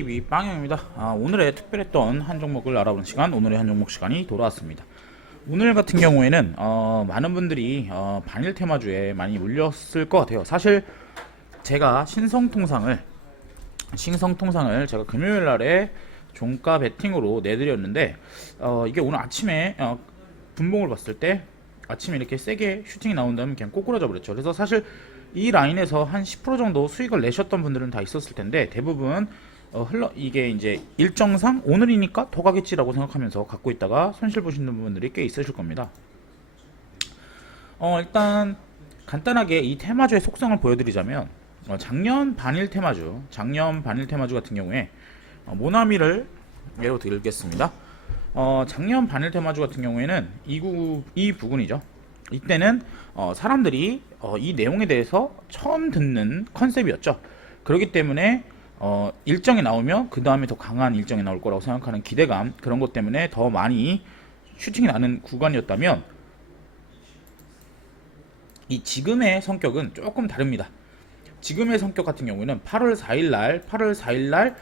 빵TV 빵형입니다. 오늘의 특별했던 한 종목을 알아보는 시간, 오늘의 한 종목 시간이 돌아왔습니다. 오늘 같은 경우에는 많은 분들이 반일 테마주에 많이 물렸을 것 같아요. 사실 제가 신성통상을 제가 금요일 날에 종가 베팅으로 내드렸는데 이게 오늘 아침에 분봉을 봤을 때 아침에 이렇게 세게 슈팅이 나온다면 그냥 꼬꾸라져 버렸죠. 그래서 사실 이 라인에서 한 10% 정도 수익을 내셨던 분들은 다 있었을 텐데 대부분 이게 이제 일정상 오늘이니까 더 가겠지라고 생각하면서 갖고 있다가 손실 보시는 분들이 꽤 있으실 겁니다. 일단 간단하게 이 테마주의 속성을 보여드리자면 작년 반일 테마주 같은 경우에 모나미를 예로 들겠습니다. 작년 반일 테마주 같은 경우에는 이 부분이죠. 이때는 사람들이 이 내용에 대해서 처음 듣는 컨셉이었죠. 그렇기 때문에 일정이 나오면 그 다음에 더 강한 일정이 나올 거라고 생각하는 기대감, 그런 것 때문에 더 많이 슈팅이 나는 구간이었다면 이 지금의 성격은 조금 다릅니다. 지금의 성격 같은 경우는 8월 4일 날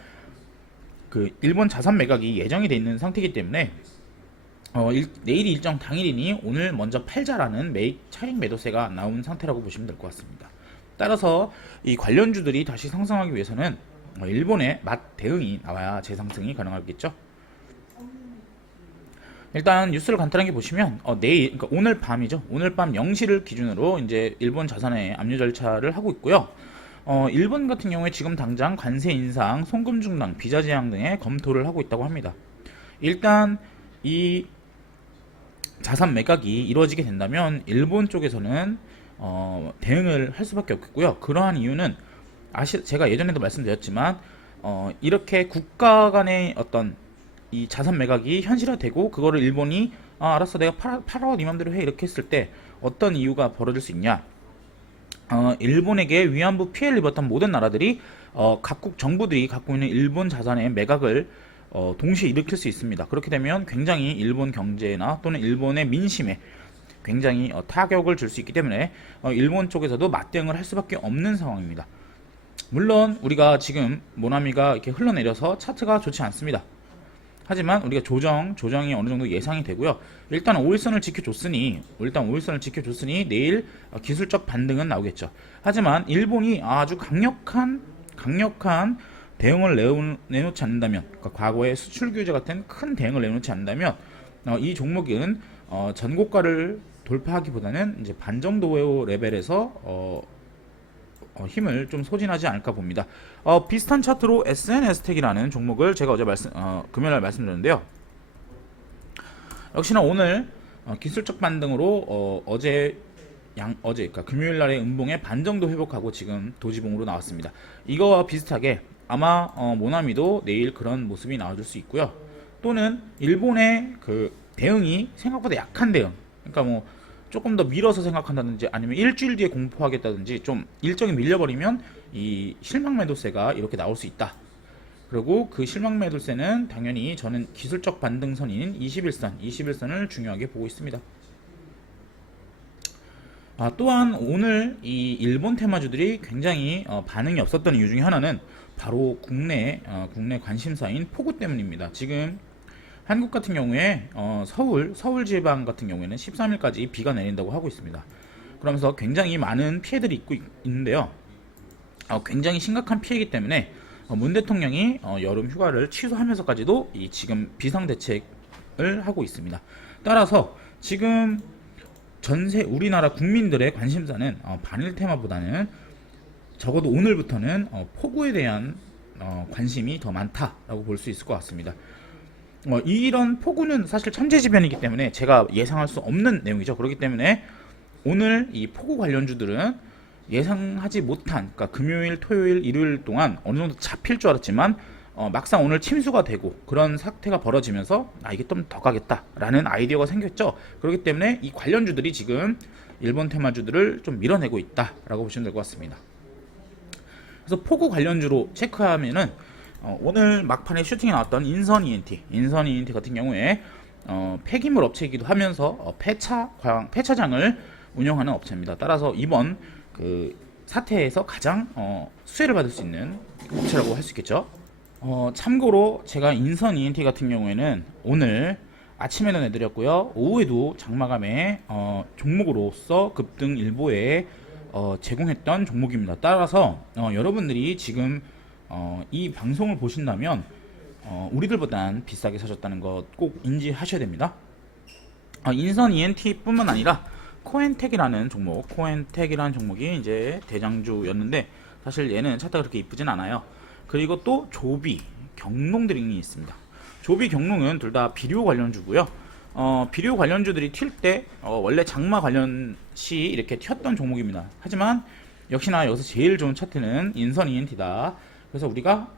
그 일본 자산 매각이 예정이 돼 있는 상태이기 때문에 내일이 일정 당일이니 오늘 먼저 팔자라는 차익 매도세가 나온 상태라고 보시면 될 것 같습니다. 따라서 이 관련주들이 다시 상승하기 위해서는 일본의 맛 대응이 나와야 재상승이 가능하겠죠. 일단 뉴스를 간단하게 보시면 그러니까 오늘 밤이죠. 오늘 밤 0시를 기준으로 이제 일본 자산의 압류 절차를 하고 있고요. 일본 같은 경우에 지금 당장 관세 인상, 송금 중단, 비자 제한 등의 검토를 하고 있다고 합니다. 일단 이 자산 매각이 이루어지게 된다면 일본 쪽에서는 대응을 할 수밖에 없겠고요. 그러한 이유는 제가 예전에도 말씀드렸지만 이렇게 국가 간의 어떤 이 자산 매각이 현실화되고 그거를 일본이 알았어 내가 팔아 네 맘대로 해 이렇게 했을 때 어떤 이유가 벌어질 수 있냐. 일본에게 위안부 피해를 입었던 모든 나라들이 각국 정부들이 갖고 있는 일본 자산의 매각을 동시에 일으킬 수 있습니다. 그렇게 되면 굉장히 일본 경제나 또는 일본의 민심에 굉장히 타격을 줄 수 있기 때문에 일본 쪽에서도 맞대응을 할 수밖에 없는 상황입니다. 물론 우리가 지금 모나미가 이렇게 흘러내려서 차트가 좋지 않습니다. 하지만 우리가 조정이 어느 정도 예상이 되고요. 일단 5일선을 지켜줬으니 내일 기술적 반등은 나오겠죠. 하지만 일본이 아주 강력한 대응을 내놓지 않는다면, 그러니까 과거의 수출 규제 같은 큰 대응을 내놓지 않는다면 이 종목은 전고가를 돌파하기보다는 이제 반 정도의 레벨에서 힘을 좀 소진하지 않을까 봅니다. 비슷한 차트로 SNS텍이라는 종목을 제가 어제 금요일날 말씀드렸는데요. 역시나 오늘 기술적 반등으로 그러니까 금요일날의 음봉의 반 정도 회복하고 지금 도지봉으로 나왔습니다. 이거와 비슷하게 아마 모나미도 내일 그런 모습이 나와줄 수 있고요. 또는 일본의 그 대응이 생각보다 약한 대응, 그러니까 뭐 조금 더 밀어서 생각한다든지 아니면 일주일 뒤에 공포하겠다든지 좀 일정이 밀려버리면 이 실망 매도세가 이렇게 나올 수 있다. 그리고 그 실망 매도세는 당연히 저는 기술적 반등선인 21선을 중요하게 보고 있습니다. 또한 오늘 이 일본 테마주들이 굉장히 반응이 없었던 이유 중에 하나는 바로 국내 관심사인 폭우 때문입니다. 지금 한국 같은 경우에 서울 지방 같은 경우에는 13일까지 비가 내린다고 하고 있습니다. 그러면서 굉장히 많은 피해들이 있고 있는데요. 굉장히 심각한 피해이기 때문에 문 대통령이 여름 휴가를 취소하면서까지도 지금 비상 대책을 하고 있습니다. 따라서 지금 우리나라 국민들의 관심사는 반일 테마보다는 적어도 오늘부터는 폭우에 대한 관심이 더 많다라고 볼 수 있을 것 같습니다. 이런 폭우는 사실 천재지변이기 때문에 제가 예상할 수 없는 내용이죠. 그렇기 때문에 오늘 이 폭우 관련주들은 예상하지 못한, 그러니까 금요일, 토요일, 일요일 동안 어느 정도 잡힐 줄 알았지만 막상 오늘 침수가 되고 그런 사태가 벌어지면서 이게 좀 더 가겠다라는 아이디어가 생겼죠. 그렇기 때문에 이 관련주들이 지금 일본 테마주들을 좀 밀어내고 있다라고 보시면 될 것 같습니다. 그래서 폭우 관련주로 체크하면은 오늘 막판에 슈팅이 나왔던 인선 ENT 같은 경우에 폐기물 업체이기도 하면서 폐차장을 운영하는 업체입니다. 따라서 이번 그 사태에서 가장 수혜를 받을 수 있는 업체라고 할 수 있겠죠. 참고로 제가 인선 ENT 같은 경우에는 오늘 아침에는 내드렸고요. 오후에도 장마감의 종목으로서 급등 일보에 제공했던 종목입니다. 따라서 여러분들이 지금 이 방송을 보신다면 우리들보단 비싸게 사셨다는 것 꼭 인지하셔야 됩니다. 인선 ENT뿐만 아니라 코엔텍이라는 종목이 이제 대장주였는데 사실 얘는 차트가 그렇게 이쁘진 않아요. 그리고 또 조비, 경농들이 있습니다. 조비, 경농은 둘 다 비료 관련주고요. 비료 관련주들이 튈 때 원래 장마 관련시 이렇게 튀었던 종목입니다. 하지만 역시나 여기서 제일 좋은 차트는 인선 ENT다. 그래서 우리가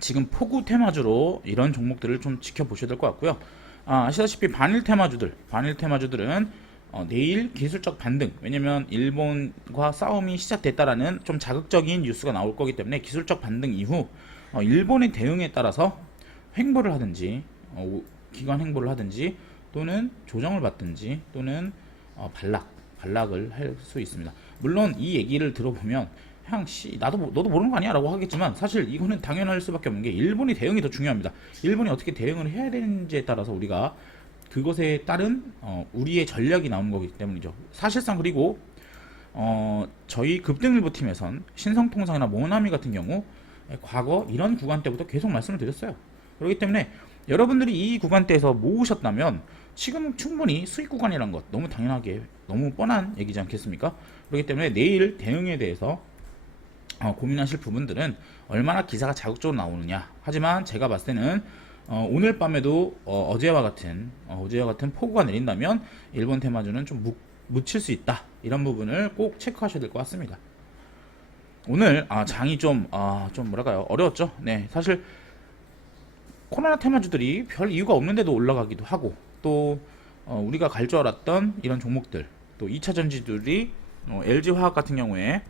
지금 폭우 테마주로 이런 종목들을 좀 지켜보셔야 될 것 같고요. 아시다시피 반일 테마주들은 내일 기술적 반등, 왜냐면 일본과 싸움이 시작됐다라는 좀 자극적인 뉴스가 나올 거기 때문에 기술적 반등 이후 일본의 대응에 따라서 횡보를 하든지 기관 횡보를 하든지 또는 조정을 받든지 또는 반락을 할 수 있습니다. 물론 이 얘기를 들어보면 너도 모르는 거 아니야? 라고 하겠지만 사실 이거는 당연할 수밖에 없는 게 일본의 대응이 더 중요합니다. 일본이 어떻게 대응을 해야 되는지에 따라서 우리가 그것에 따른 우리의 전략이 나오는 거기 때문이죠. 사실상 그리고 저희 급등일보 팀에선 신성통상이나 모나미 같은 경우 과거 이런 구간대부터 계속 말씀을 드렸어요. 그렇기 때문에 여러분들이 이 구간대에서 모으셨다면 지금 충분히 수익 구간이란 것 너무 당연하게 너무 뻔한 얘기지 않겠습니까? 그렇기 때문에 내일 대응에 대해서 고민하실 부분들은 얼마나 기사가 자극적으로 나오느냐. 하지만 제가 봤을 때는 오늘 밤에도 어제와 같은 폭우가 내린다면 일본 테마주는 좀 묻힐 수 있다. 이런 부분을 꼭 체크하셔야 될 것 같습니다. 오늘 장이 좀 뭐랄까요, 어려웠죠. 네, 사실 코로나 테마주들이 별 이유가 없는데도 올라가기도 하고 또 우리가 갈 줄 알았던 이런 종목들, 또 2차 전지들이 LG화학 같은 경우에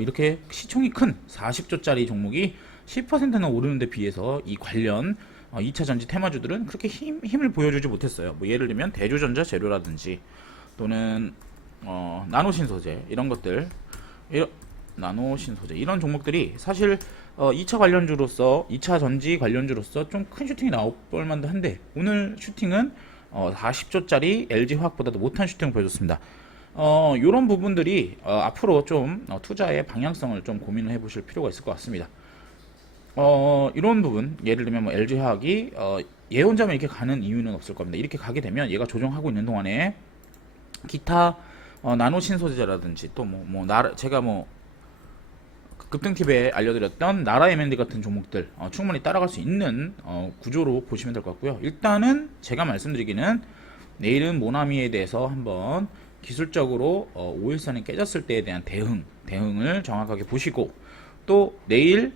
이렇게 시총이 큰 40조짜리 종목이 10%는 오르는데 비해서 이 관련 2차 전지 테마주들은 그렇게 힘을 보여주지 못했어요. 뭐 예를 들면 대조전자 재료라든지 또는 나노신소재 이런 것들, 이런 종목들이 사실 2차 전지 관련주로서 좀 큰 슈팅이 나올 만도 한데 오늘 슈팅은 40조짜리 LG화학보다도 못한 슈팅을 보여줬습니다. 이런 부분들이 앞으로 좀 투자의 방향성을 좀 고민을 해보실 필요가 있을 것 같습니다. 이런 부분, 예를 들면 뭐 LG화학이 예언자면 이렇게 가는 이유는 없을 겁니다. 이렇게 가게 되면 얘가 조정하고 있는 동안에 기타 나노 신소재라든지 또 제가 급등팁에 알려드렸던 나라 M&D 같은 종목들 충분히 따라갈 수 있는 구조로 보시면 될 것 같고요. 일단은 제가 말씀드리기는 내일은 모나미에 대해서 한번 기술적으로 5일선이 깨졌을 때에 대한 대응을 정확하게 보시고, 또 내일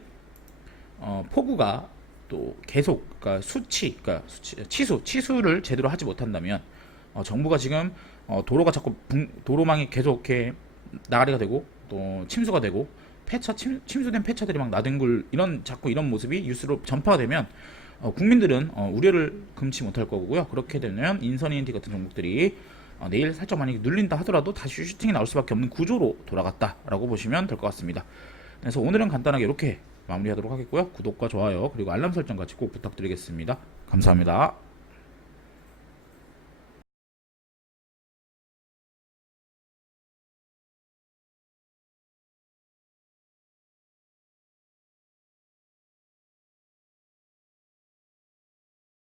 폭우가 또 계속 치수를 제대로 하지 못한다면 정부가 지금 도로망이 계속 이렇게 나가리가 되고 또 침수가 되고 침수된 폐차들이 막 나뒹굴 이런 모습이 뉴스로 전파가 되면 국민들은 우려를 금치 못할 거고요. 그렇게 되면 인선 ENT 같은 종목들이 내일 살짝 만약에 눌린다 하더라도 다시 슈팅이 나올 수밖에 없는 구조로 돌아갔다라고 보시면 될 것 같습니다. 그래서 오늘은 간단하게 이렇게 마무리하도록 하겠고요. 구독과 좋아요 그리고 알람 설정 같이 꼭 부탁드리겠습니다. 감사합니다.